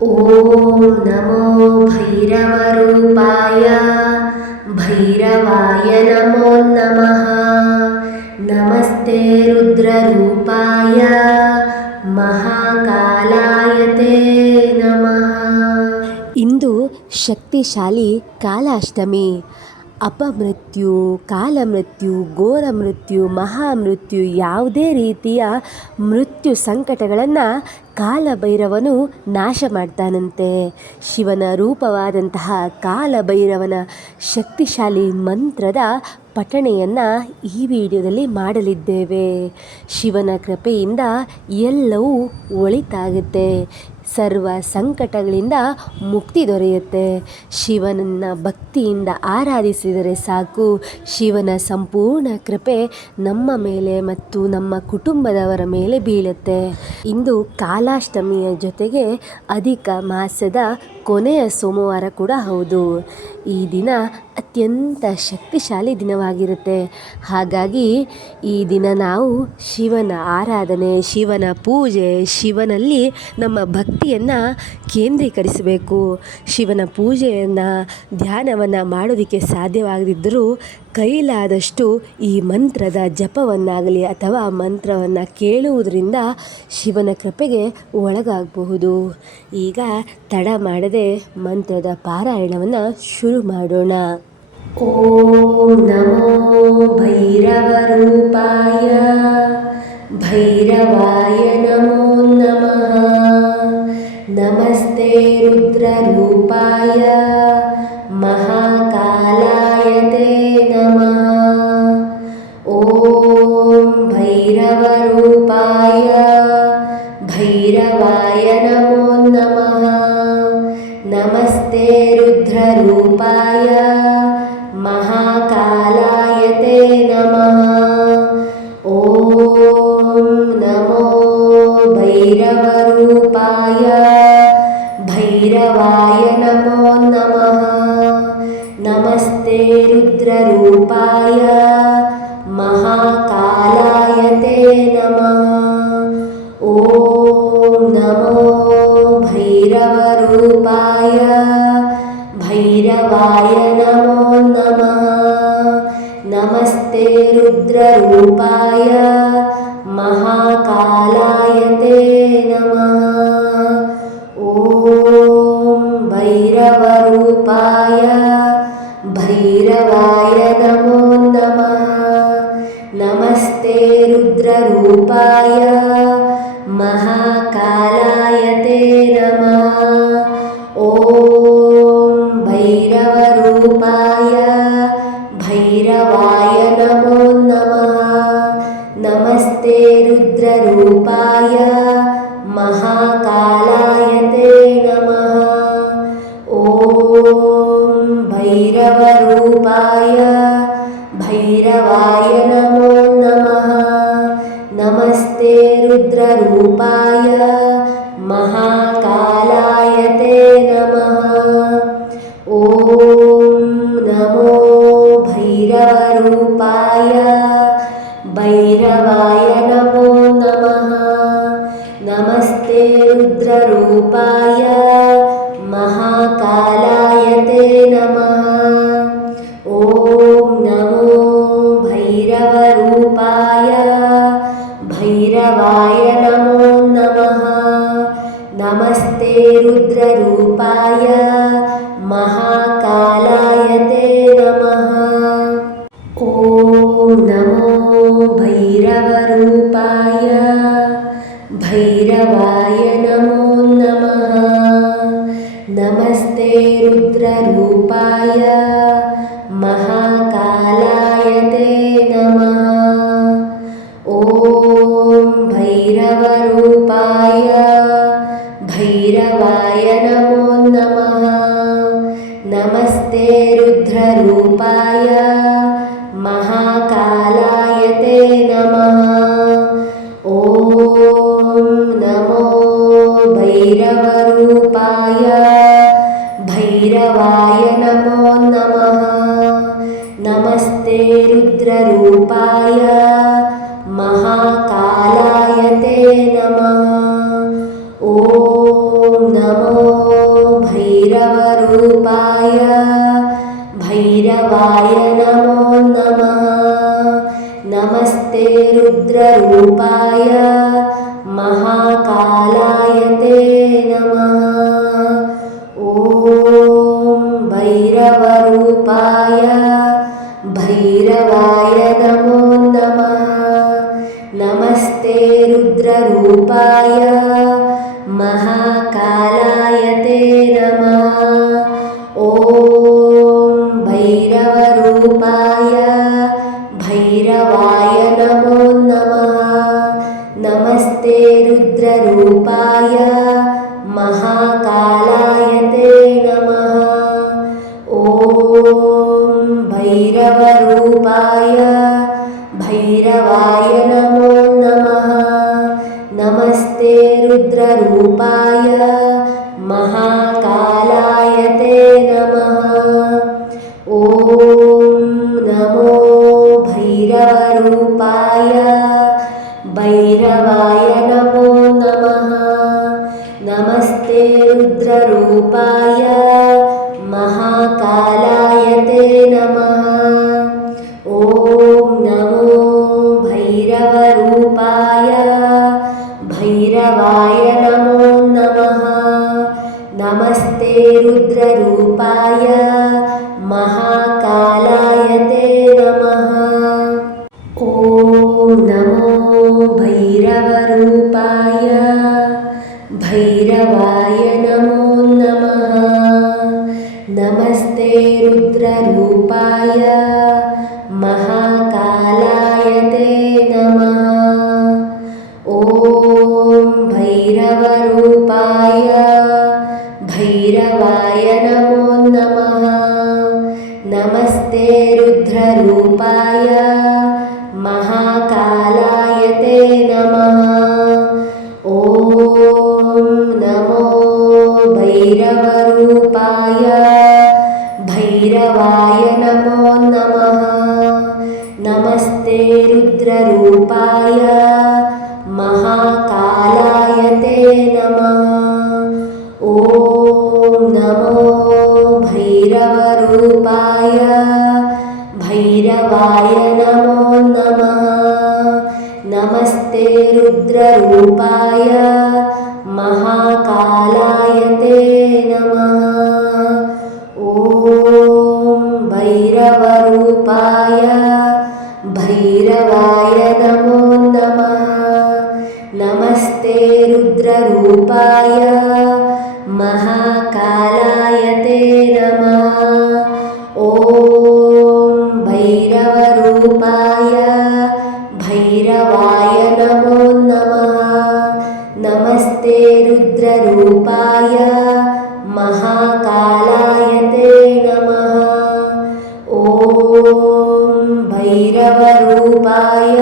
ಓಂ ನಮೋ ಭೈರವರೂಪಾಯ ಭೈರವಾಯ ನಮೋ ನಮಃ. ನಮಸ್ತೆ ರುದ್ರರೂಪಾಯ ಮಹಾಕಾಲಾಯ ತೇ ನಮಃ. ಇಂದು ಶಕ್ತಿಶಾಲಿ ಕಾಲಾಷ್ಟಮಿ. ಅಪಮೃತ್ಯು, ಕಾಲಮೃತ್ಯು, ಘೋರ ಮೃತ್ಯು, ಮಹಾಮೃತ್ಯು, ಯಾವುದೇ ರೀತಿಯ ಮೃತ್ಯು ಸಂಕಟಗಳನ್ನು ಕಾಲಭೈರವನು ನಾಶ ಮಾಡ್ತಾನಂತೆ. ಶಿವನ ರೂಪವಾದಂತಹ ಕಾಲಭೈರವನ ಶಕ್ತಿಶಾಲಿ ಮಂತ್ರದ ಪಠಣೆಯನ್ನು ಈ ವಿಡಿಯೋದಲ್ಲಿ ಮಾಡಲಿದ್ದೇವೆ. ಶಿವನ ಕೃಪೆಯಿಂದ ಎಲ್ಲವೂ ಒಳಿತಾಗುತ್ತೆ, ಸರ್ವ ಸಂಕಟಗಳಿಂದ ಮುಕ್ತಿ ದೊರೆಯುತ್ತೆ. ಶಿವನನ್ನು ಭಕ್ತಿಯಿಂದ ಆರಾಧಿಸಿದರೆ ಸಾಕು, ಶಿವನ ಸಂಪೂರ್ಣ ಕೃಪೆ ನಮ್ಮ ಮೇಲೆ ಮತ್ತು ನಮ್ಮ ಕುಟುಂಬದವರ ಮೇಲೆ ಬೀಳುತ್ತೆ. ಇಂದು ಕಾಲಾಷ್ಟಮಿಯ ಜೊತೆಗೆ ಅಧಿಕ ಮಾಸದ ಕೊನೆಯ ಸೋಮವಾರ ಕೂಡ ಹೌದು. ಈ ದಿನ ಅತ್ಯಂತ ಶಕ್ತಿಶಾಲಿ ದಿನವಾಗಿರುತ್ತೆ. ಹಾಗಾಗಿ ಈ ದಿನ ನಾವು ಶಿವನ ಆರಾಧನೆ, ಶಿವನ ಪೂಜೆ, ಶಿವನಲ್ಲಿ ನಮ್ಮ ಭಕ್ತಿಯನ್ನು ಕೇಂದ್ರೀಕರಿಸಬೇಕು. ಶಿವನ ಪೂಜೆಯನ್ನು, ಧ್ಯಾನವನ್ನು ಮಾಡೋದಕ್ಕೆ ಸಾಧ್ಯವಾಗದಿದ್ದರೂ ಕೈಲಾದಷ್ಟು ಈ ಮಂತ್ರದ ಜಪವನ್ನಾಗಲಿ ಅಥವಾ ಮಂತ್ರವನ್ನು ಕೇಳುವುದರಿಂದ ಶಿವನ ಕೃಪೆಗೆ ಒಳಗಾಗಬಹುದು. ಈಗ ತಡ ಮಾಡದೆ ಮಂತ್ರದ ಪಾರಾಯಣವನ್ನು ಶುರು ಮಾಡೋಣ. ಓಂ ನಮೋ ಭೈರವರೂಪಾಯ ಭೈರವಾಯ ನಮೋ ನಮಃ. ನಮಸ್ತೆ ರುದ್ರರೂಪಾಯ ಮಹಾಕಾಲಾಯ ತೇ ನಮಃ. ಓಂ ಭೈರವರೂಪಾಯ ಭೈರವಾಯ ನಮೋ ನಮಃ. ನಮಸ್ತೆ ರುದ್ರರೂಪಾಯ ಮಹಾಕಾಲಾಯ ತೇ ನಮಃ. ಓಂ ನಮೋ ಭೈರವರೂಪಾಯ ಭೈರವಾಯ ನಮೋ ನಮಃ. ನಮಸ್ತೆ ರುದ್ರರೂಪಾಯ ಮಹಾಕಾಲಾಯ ತೇ ನಮಃ. ಓಂ ನಮೋ ಭೈರವರೂಪಾಯ ಭೈರವಾಯ ನಮೋ ನಮಃ. ನಮಸ್ತೆ ರುದ್ರರೂಪಾಯ ಮಹಾಕಾಲಾಯ ತೇ ನಮಃ. ಓಂ ಭೈರವರೂಪಾಯ ಭೈರವಾಯ ನಮೋ ನಮಃ. ನಮಸ್ತೆ ರುದ್ರರೂಪಾಯ ಮಹಾಕಾಲಾಯ ತೇ ನಮಃ. ಓಂ ಭೈರವರೂಪಾಯ ಭೈರವಾಯ ನಮೋ ನಮಃ. ನಮಸ್ತೆ ರುದ್ರರೂಪಾಯ ಮಹಾಕಾಲಾಯ ತೇ ನಮಃ. ಓಂ ಭೈರವರೂಪಾಯ ಭೈರವಾಯ ನಮೋ ನಮಃ. ನಮಸ್ತೆ ರುದ್ರರೂಪಾಯ ಮಹಾಕಾಲಾಯ ತೇ ನಮಃ. ಓಂ ನಮೋ ಭೈರವರೂಪಾಯ ಭೈರವಾಯ ನಮೋ ನಮಃ. ನಮಸ್ತೆ ರುದ್ರರೂಪಾಯ ಮಹಾಕಾಲಾಯ ತೇ ನಮಃ. ಓಂ ನಮೋ ಭೈರವರೂಪಾಯ ಭೈರವಾಯ ನಮೋ ನಮಃ. ನಮಸ್ತೆ ರುದ್ರರೂಪಾಯ ಮಹಾಕಾಲಾಯ ತೇ ನಮಃ. ಓಂ ನಮೋ ಭೈರವರೂಪಾಯ ಭೈರವಾಯ ನಮೋ ನಮಃ. ನಮಸ್ತೆ ರುದ್ರರೂಪಾಯ ಮಹಾಕಾಲಾಯ ತೇ ನಮಃ. ಓಂ ಭೈರವರೂಪಾಯ ಭೈರವಾಯ ನಮೋ ನಮಃ. ನಮಸ್ತೆ ರುದ್ರರೂಪಾಯ ಮಹಾಕಾಲಾಯ ತೇ ನಮಃ. ಓಂ ನಮೋ ಭೈರವರೂಪಾಯ ಭೈರವಾಯ ನಮೋ ನಮಃ. ನಮಸ್ತೆ ರುದ್ರರೂಪಾಯ ಮಹಾಕಾಲಾಯ ತೇ ನಮಃ. ಓಂ ನಮೋ महाकालाय ते नमः। ॐ भैरवरूपाय भैरवाय नमो नमः। नमस्ते रुद्ररूपाय महाकालाय ते नमः। ॐ नमो भैरवरूपाय भैरवाय नमो नमः। नमस्ते रुद्ररूपाय महाकालाय ते नमः। ॐ नमो भैरवरूपाय भैरवाय नमो नमः। नमस्ते रुद्ररूपाय महाकालाय ते नमः। ॐ नमो भैरवरूपाय भैरवाय नमो नमः। नमस्ते रुद्ररूपाय महाकालाय ते नमः। ॐ भैरवरूपाय भैरवाय नमो नमः। नमस्ते रुद्ररूपाय महाकालाय ते नमः। ॐ नमो भैरवरूपाय भैरवाय नमो नमः। नमस्ते रुद्ररूपाय महाकालाय ते नमः। ॐ नमो भैरवरूपाय भैरवाय नमो नमः। नमस्ते रुद्ररूपाय महाकालाय ते नमः। ॐ भैरवरूपाय भैरवाय नमो नमः। नमस्ते रुद्ररूपाय महाकालाय ते नमः। ॐ भैरवरूपाय भैरवाय नमो नमः। नमस्ते रुद्ररूपाय महाकालाय ते नमः। ॐ भैरवरूपाय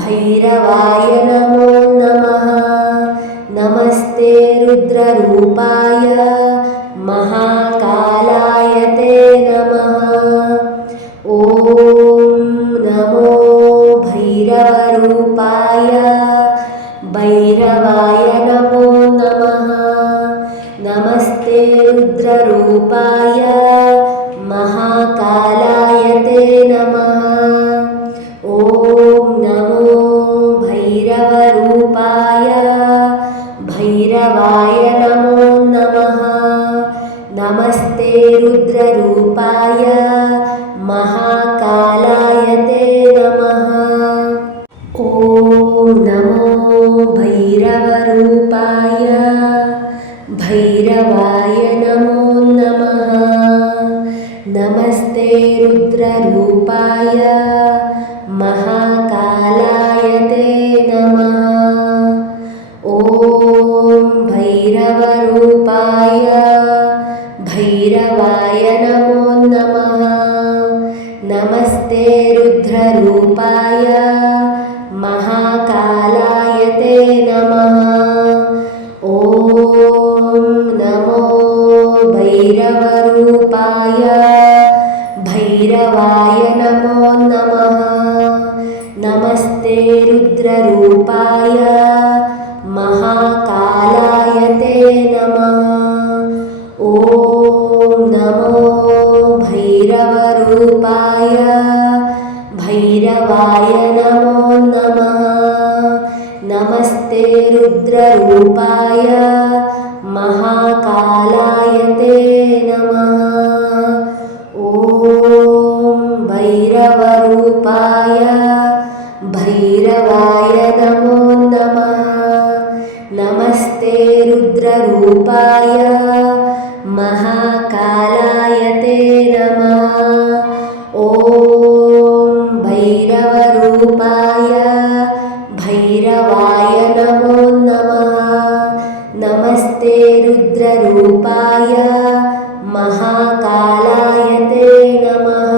भैरवाय नमो नमः। नमस्ते रुद्ररूपाय महाकालाय ते नमः। ॐ नमो भैरवरूपाय भैरवाय नमो नमः। नमस्ते रुद्ररूपाय महाकालाय ते नमः। ॐ नमो भैरवरूपाय भैरवाय नमो नमः। नमस्ते रुद्ररूपाय महाकालाय ते नमः। ॐ नमो भैरवरूपाय भैरवाय नमो नमः। नमस्ते रुद्ररूपाय महाकालाय ते नमः। ॐ भैरवरूपाय भैरवाय नमो नमः। नमस्ते रुद्ररूपाय महाकालाय ते नमः। ॐ नमो भैरवरूपाय भैरवाय नमो नमः। नमस्ते रुद्ररूपाय महाकालाय ते नमः। ॐ नमो भैरवरूपाय भैरवाय नमो नमः। नमस्ते रुद्ररूपाय महाकालाय ते नमः। ॐ भैरवरूपाय भैरवाय नमो नमः। नमस्ते रुद्ररूपाय महाकालाय ते नमः। ॐ भैरवरूपाय भैरवाय नमो नमः। नमस्ते रुद्र रुद्ररूपाय महाकालाय ते नमः।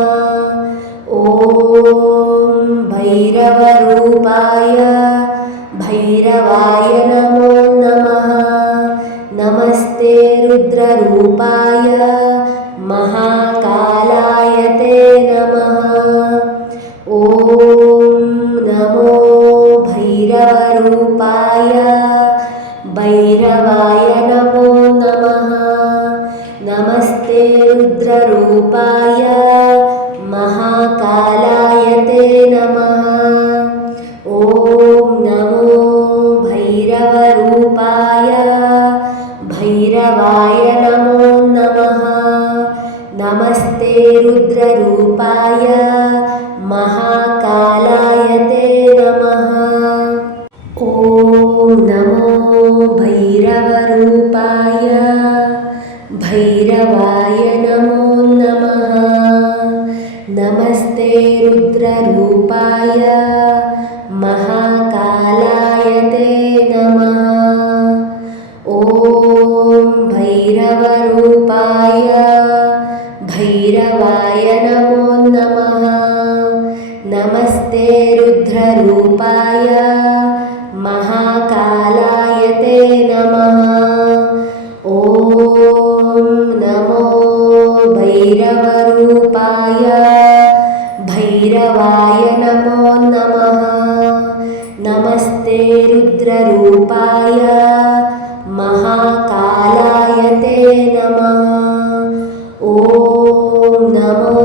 ॐ भैरवरूपाय भैरवाय नमो नमः। नमस्ते रुद्ररूपाय महाकालाय ते नमः। ॐ नमो भैरवरूपाय भैरवाय नमो नमः। नमस्ते रुद्ररूपाय महाकालाय ते नमः। ॐ नमो भैरवरूपाय भैरवाय नमो नमः। नमस्ते रुद्ररूपाय महाकालाय ते नमः। ॐ नमो भैरवरूपाय भैरवाय नमो नमः। नमस्ते रुद्ररूपाय महाकालाय ते नमः। ॐ भैरवरूपाय भैरवाय नमो नमः। नमस्ते रुद्ररूपाय महाकालाय ते नमः। ॐ नमो भैरवरूपाय भैरवाय नमो नमः। नमस्ते रुद्ररूपाय महाकालाय ते नमः। ॐ नमो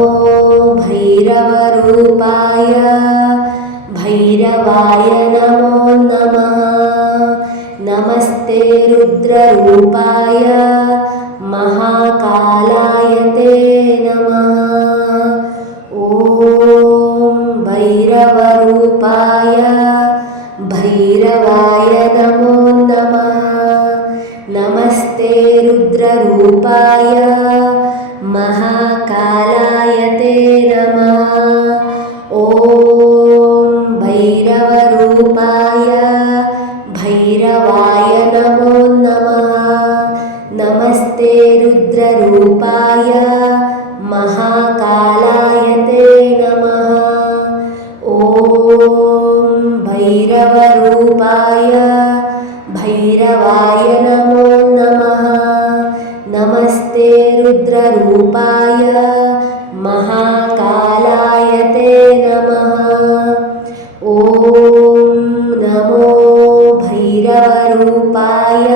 भैरवरूपाय भैरवाय नमो नमः। नमस्ते रुद्ररूपाय महाकालाय ते नमः। ॐ भैरवरूपाय भैरवाय नमो नमः। नमस्ते रुद्ररूपाय महाकालाय ते नमः। ॐ भैरवरूपाय भैरवाय नमो नमः। नमस्ते रुद्ररूपाय महाकालाय ते नमः। ॐ भैरवरूपाय भैरवाय नमो नमः। नमस्ते रुद्ररूपाय महाकालाय ते नमः। ॐ नमो भैरवरूपाय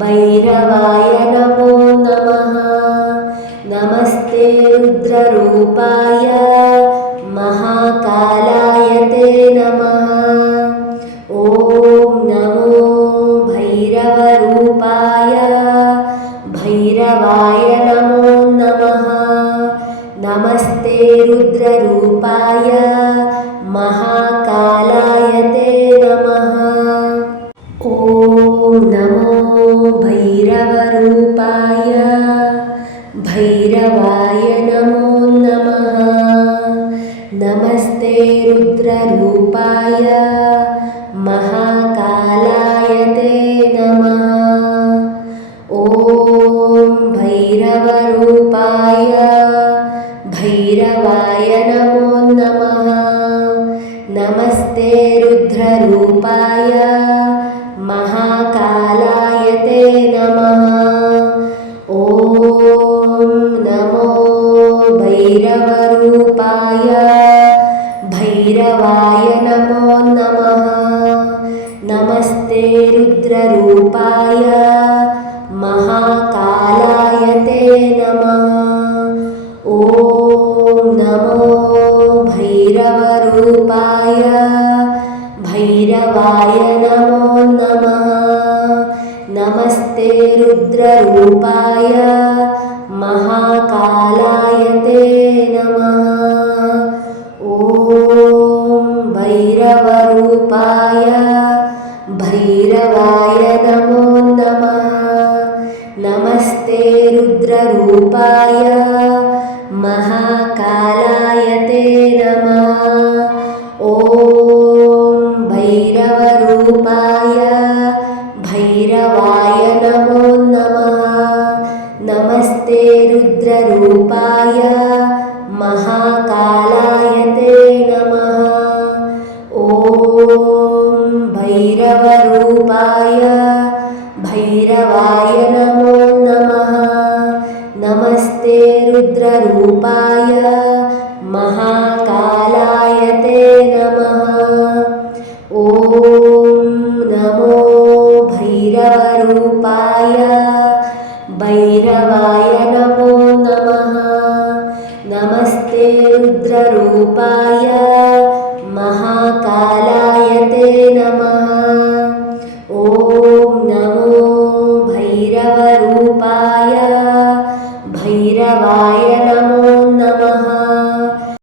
भैरवाय नमो नमः। नमस्ते रुद्ररूपाय महाकालाय ते नमः। ॐ नमो भैरवरूपाय भैरवाय नमो नमः। नमस्ते रुद्ररूपाय महाकालाय ते नमः। ॐ नमो भैरवरूपाय भैरवाय नमो नमः। नमस्ते रुद्ररूपाय महाकालाय ते नमः। ॐ भैरवरूपाय भैरवाय नमो नमः। नमस्ते रुद्ररूपाय महाकालाय ते नमः। ॐ नमो भैरवरूपाय भैरवाय नमो नमः। नमस्ते रुद्ररूपाय महाकालाय ते नमः। ॐ नमो भैरवरूपाय भैरवाय नमो नमः। नमस्ते रुद्ररूपाय महाकालाय ते नमः। ॐ भैरवरूपाय भैरवाय नमो नमः। नमस्ते रुद्ररूपाय महाकालाय ते नमः। ॐ भैरवरूपाय भैरवाय नमो नमः। रुद्ररूपाय